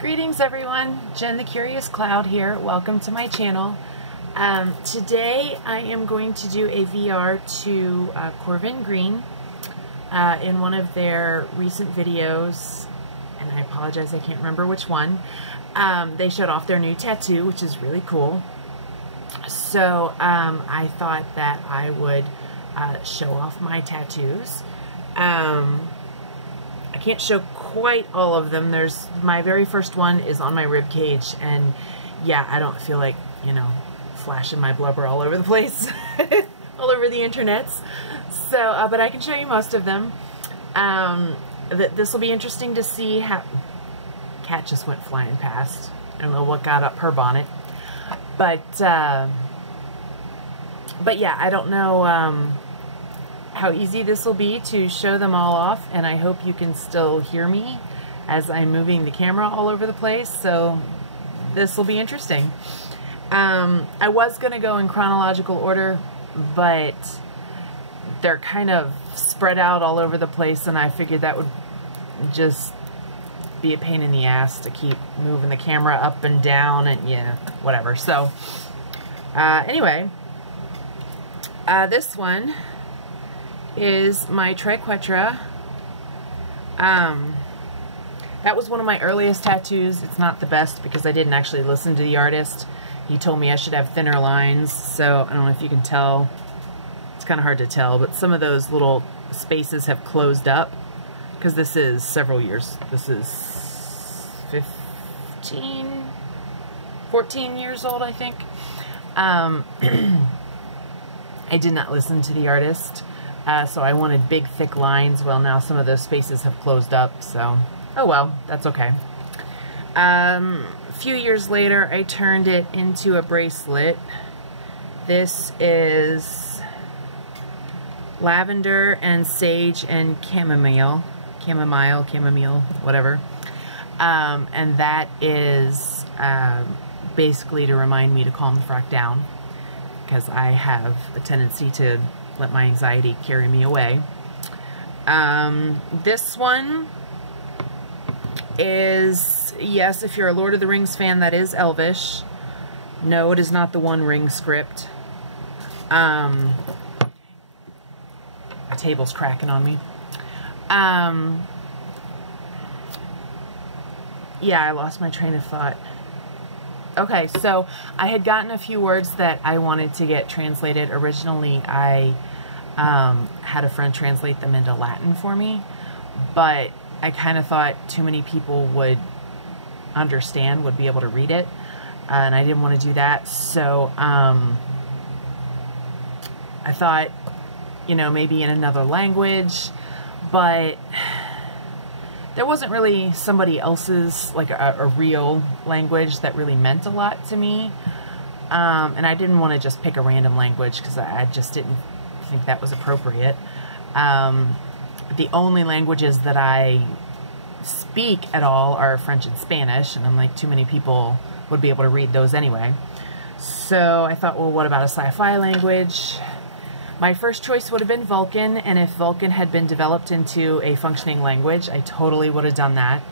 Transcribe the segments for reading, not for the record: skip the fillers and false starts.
Greetings everyone, Jen the Curious Cloud here. Welcome to my channel. Today I am going to do a VR to Corvin Green in one of their recent videos, and I apologize I can't remember which one. They showed off their new tattoo, which is really cool. So I thought that I would show off my tattoos. I can't show quite all of them. My very first one is on my rib cage, and yeah, I don't feel like, you know, flashing my blubber all over the place, all over the internets. So, but I can show you most of them. This will be interesting to see how. Cat just went flying past. I don't know what got up her bonnet, but yeah, I don't know how easy this will be to show them all off, and I hope you can still hear me as I'm moving the camera all over the place, so this will be interesting. I was going to go in chronological order, but they're kind of spread out all over the place, and I figured that would just be a pain in the ass to keep moving the camera up and down, and yeah, whatever. So anyway, this one is my Triquetra. That was one of my earliest tattoos. It's not the best because I didn't actually listen to the artist. He told me I should have thinner lines, so I don't know if you can tell. It's kind of hard to tell, but some of those little spaces have closed up because this is several years. This is 14 years old, I think. I did not listen to the artist. So I wanted big, thick lines. Well, now some of those spaces have closed up, so oh well, that's okay. A few years later, I turned it into a bracelet. This is lavender and sage and chamomile, whatever. And that is basically to remind me to calm the frack down, because I have a tendency to let my anxiety carry me away. This one is, yes, if you're a Lord of the Rings fan, that is Elvish. No, it is not the One Ring script. My table's cracking on me. Yeah, I lost my train of thought. Okay, so I had gotten a few words that I wanted to get translated. Originally, I had a friend translate them into Latin for me, but I kind of thought too many people would understand, would be able to read it, and I didn't want to do that. So I thought, you know, maybe in another language, but there wasn't really somebody else's, like a real language that really meant a lot to me. And I didn't want to just pick a random language because I just didn't think that was appropriate. The only languages that I speak at all are French and Spanish, and I'm like, too many people would be able to read those anyway. So I thought, well, what about a sci-fi language? My first choice would have been Vulcan, and if Vulcan had been developed into a functioning language, I totally would have done that.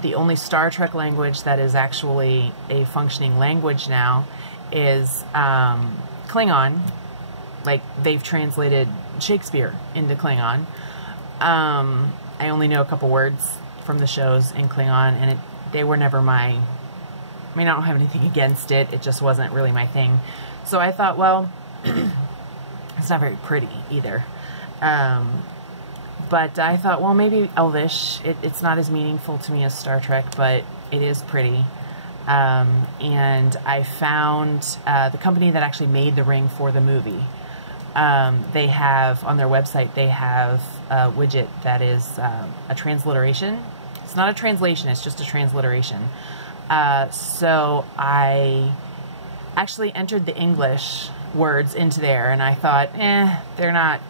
The only Star Trek language that is actually a functioning language now is Klingon. Like, they've translated Shakespeare into Klingon. I only know a couple words from the shows in Klingon, and they were never my... I mean, I don't have anything against it. It just wasn't really my thing. So I thought, well... it's not very pretty either. But I thought, well, maybe Elvish. It's not as meaningful to me as Star Trek, but it is pretty. And I found the company that actually made the ring for the movie. They have, on their website, they have a widget that is a transliteration. It's not a translation, it's just a transliteration. So I actually entered the English words into there, and I thought, they're not,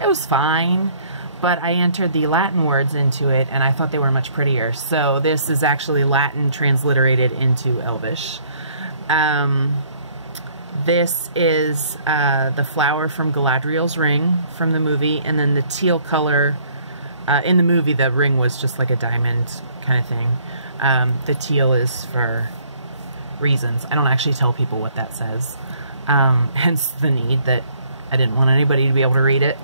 it was fine, but I entered the Latin words into it, and I thought they were much prettier. So this is actually Latin transliterated into Elvish. This is the flower from Galadriel's ring from the movie, and then the teal color In the movie, the ring was just like a diamond kind of thing. The teal is for reasons. I don't actually tell people what that says. Hence the need that I didn't want anybody to be able to read it.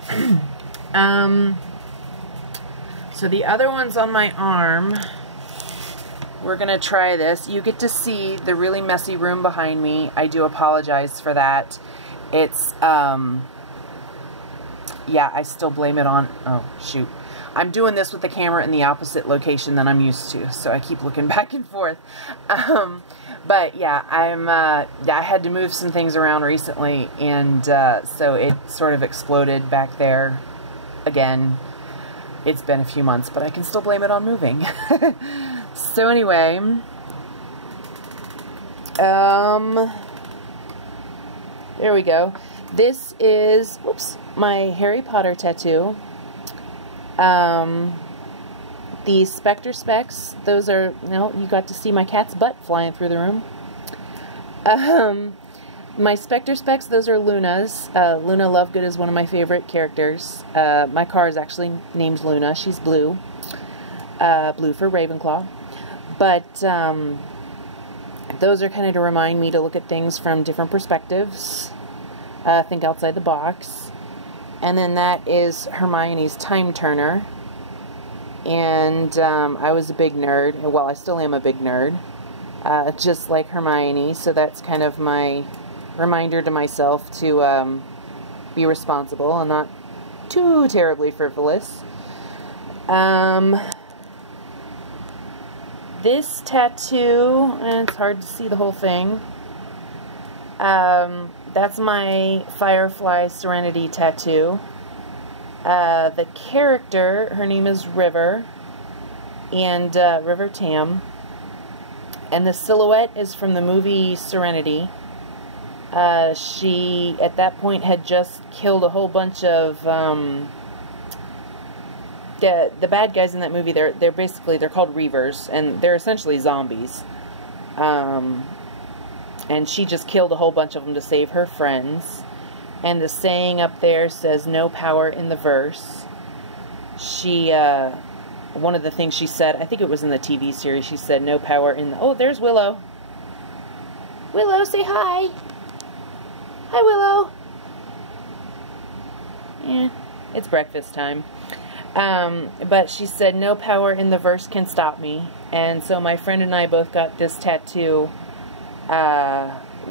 So the other one's on my arm. We're going to try this. You get to see the really messy room behind me. I do apologize for that. It's, yeah, I still blame it on, oh, shoot. I'm doing this with the camera in the opposite location than I'm used to, so I keep looking back and forth. But yeah, I had to move some things around recently, and so it sort of exploded back there again. It's been a few months, but I can still blame it on moving. So anyway, there we go. This is, whoops, my Harry Potter tattoo. The Spectre Specs, those are, no, you got to see my cat's butt flying through the room. My Spectre Specs, those are Luna's. Luna Lovegood is one of my favorite characters. My car is actually named Luna. She's blue. Blue for Ravenclaw. But those are kind of to remind me to look at things from different perspectives. Think outside the box. And then that is Hermione's Time Turner. And I was a big nerd. Well, I still am a big nerd. Just like Hermione. So that's kind of my reminder to myself to be responsible and not too terribly frivolous. This tattoo, and it's hard to see the whole thing. That's my Firefly Serenity tattoo. The character, her name is River, and River Tam. And the silhouette is from the movie Serenity. She, at that point, had just killed a whole bunch of, the bad guys in that movie. They're called Reavers, and they're essentially zombies. And she just killed a whole bunch of them to save her friends. And the saying up there says, "No power in the verse." She, one of the things she said, I think it was in the TV series, she said, "No power in the..." Oh, there's Willow. Willow, say hi. Hi, Willow. Yeah, it's breakfast time. But she said, "No power in the verse can stop me." And so my friend and I both got this tattoo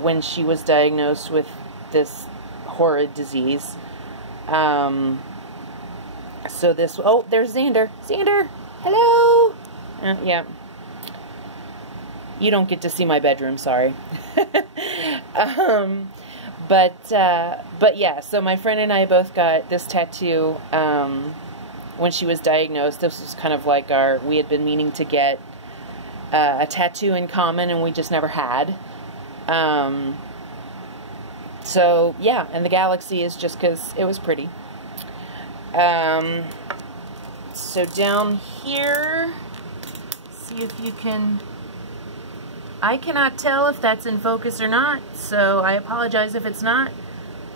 when she was diagnosed with this horrid disease. So this, oh, there's Xander. Xander, hello. Yeah. You don't get to see my bedroom, sorry. But yeah, so my friend and I both got this tattoo when she was diagnosed. This was kind of like we had been meaning to get a tattoo in common, and we just never had. So yeah, and the galaxy is just because it was pretty. So down here, see if you can, I cannot tell if that's in focus or not, so I apologize if it's not,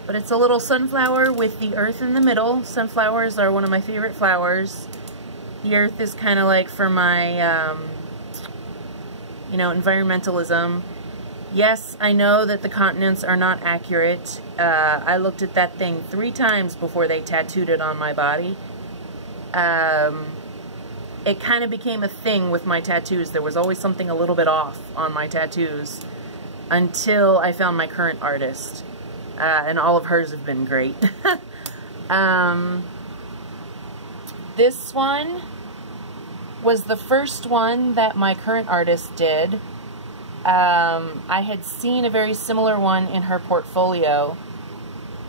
but it's a little sunflower with the earth in the middle. Sunflowers are one of my favorite flowers. The earth is kind of like for my, you know, environmentalism. Yes, I know that the continents are not accurate. I looked at that thing 3 times before they tattooed it on my body. It kind of became a thing with my tattoos. There was always something a little bit off on my tattoos until I found my current artist. And all of hers have been great. This one was the first one that my current artist did. I had seen a very similar one in her portfolio.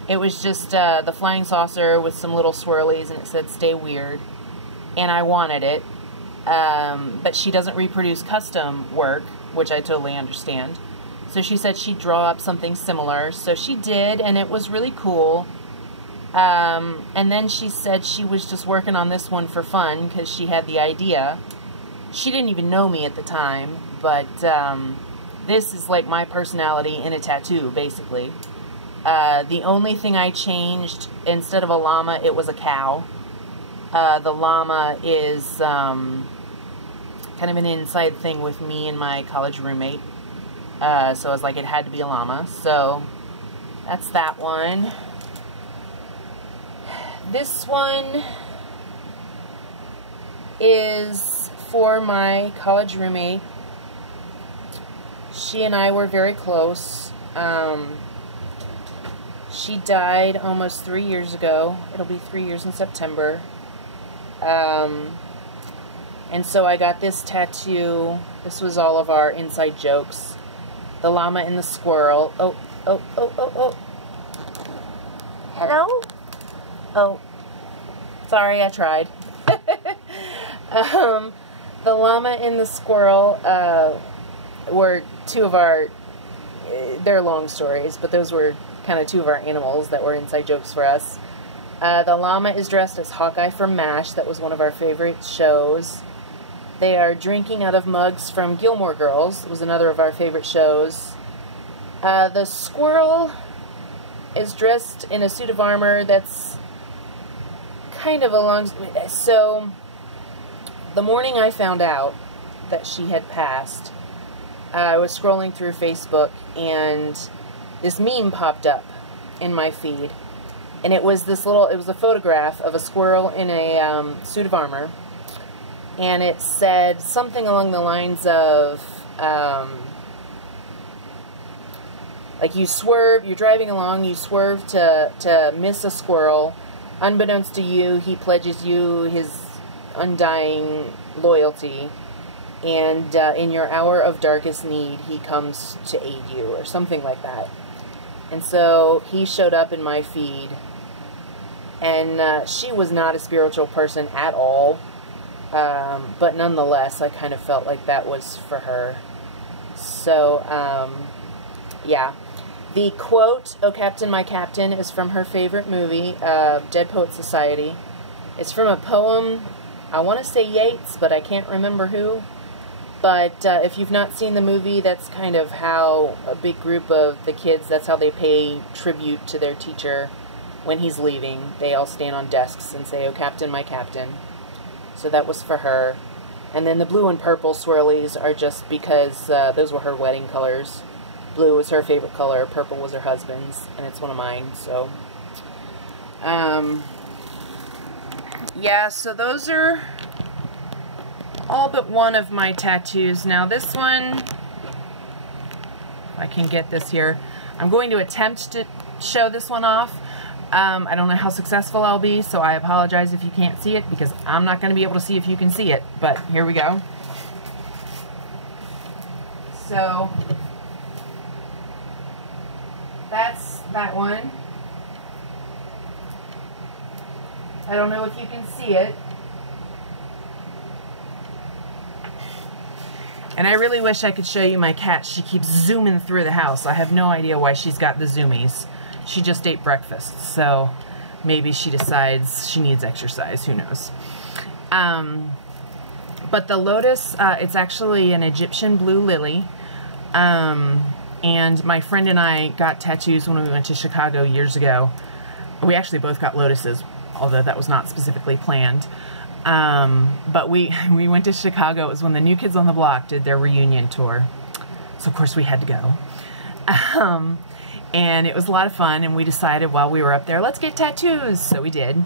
It was just the flying saucer with some little swirlies, and it said "Stay Weird," and I wanted it. But she doesn't reproduce custom work, which I totally understand. So she said she'd draw up something similar. So she did, and it was really cool. And then she said she was just working on this one for fun because she had the idea. She didn't even know me at the time, but this is like my personality in a tattoo, basically. The only thing I changed, instead of a llama, it was a cow. The llama is kind of an inside thing with me and my college roommate. So I was like, it had to be a llama. So that's that one. This one is for my college roommate. She and I were very close. She died almost 3 years ago. It'll be 3 years in September. And so I got this tattoo. This was all of our inside jokes. The llama and the squirrel. Oh. Hello? Oh. Sorry, I tried. The llama and the squirrel were two of our, they're long stories, but those were kind of two of our animals that were inside jokes for us. The llama is dressed as Hawkeye from MASH. That was one of our favorite shows. They are drinking out of mugs from Gilmore Girls. It was another of our favorite shows. The squirrel is dressed in a suit of armor that's kind of along... So, the morning I found out that she had passed, I was scrolling through Facebook and this meme popped up in my feed. And it was this little, it was a photograph of a squirrel in a suit of armor. And it said something along the lines of, like you swerve, you're driving along, you swerve to miss a squirrel. Unbeknownst to you, he pledges you his undying loyalty. And in your hour of darkest need, he comes to aid you, or something like that. And so he showed up in my feed. And she was not a spiritual person at all. But nonetheless, I kind of felt like that was for her. So, yeah. The quote, "Oh Captain, my Captain," is from her favorite movie, Dead Poets Society. It's from a poem, I want to say Yeats, but I can't remember who. But if you've not seen the movie, that's kind of how a big group of the kids, that's how they pay tribute to their teacher when he's leaving. They all stand on desks and say, "Oh Captain, my Captain." So that was for her. And then the blue and purple swirlies are just because those were her wedding colors. Blue was her favorite color, purple was her husband's, and it's one of mine, so. Yeah, so those are all but one of my tattoos. Now this one, if I can get this here, I'm going to attempt to show this one off. I don't know how successful I'll be, so I apologize if you can't see it, because I'm not going to be able to see if you can see it. But here we go. So, that's that one. I don't know if you can see it. And I really wish I could show you my cat. She keeps zooming through the house. I have no idea why she's got the zoomies. She just ate breakfast, so maybe she decides she needs exercise. Who knows? But the lotus, it's actually an Egyptian blue lily. And my friend and I got tattoos when we went to Chicago years ago. We actually both got lotuses, although that was not specifically planned. But we went to Chicago. It was when the New Kids on the Block did their reunion tour. So, of course, we had to go. And it was a lot of fun, and we decided while we were up there, let's get tattoos. So we did.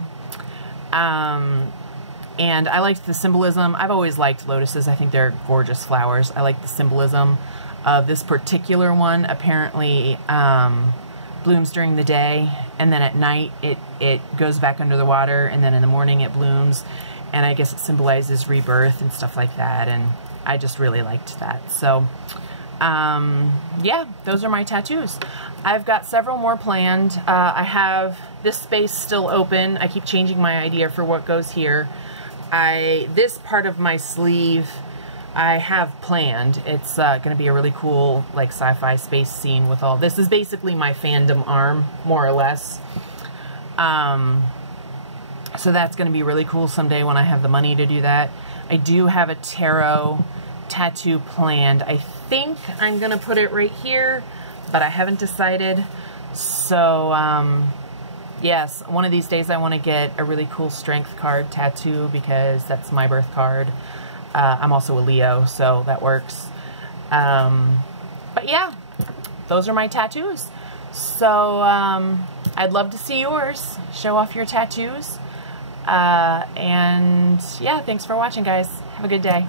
And I liked the symbolism. I've always liked lotuses. I think they're gorgeous flowers. I like the symbolism of this particular one. Apparently blooms during the day, and then at night it goes back under the water, and then in the morning it blooms. And I guess it symbolizes rebirth and stuff like that, and I just really liked that. So, yeah, those are my tattoos. I've got several more planned. I have this space still open. I keep changing my idea for what goes here. This part of my sleeve I have planned. It's going to be a really cool, like, sci-fi space scene with all... This is basically my fandom arm, more or less. So that's going to be really cool someday when I have the money to do that. I do have a tarot tattoo planned. I think I'm going to put it right here, but I haven't decided. So, yes, one of these days I want to get a really cool strength card tattoo because that's my birth card. I'm also a Leo, so that works. But yeah, those are my tattoos. So I'd love to see yours. Show off your tattoos. And yeah, thanks for watching, guys. Have a good day.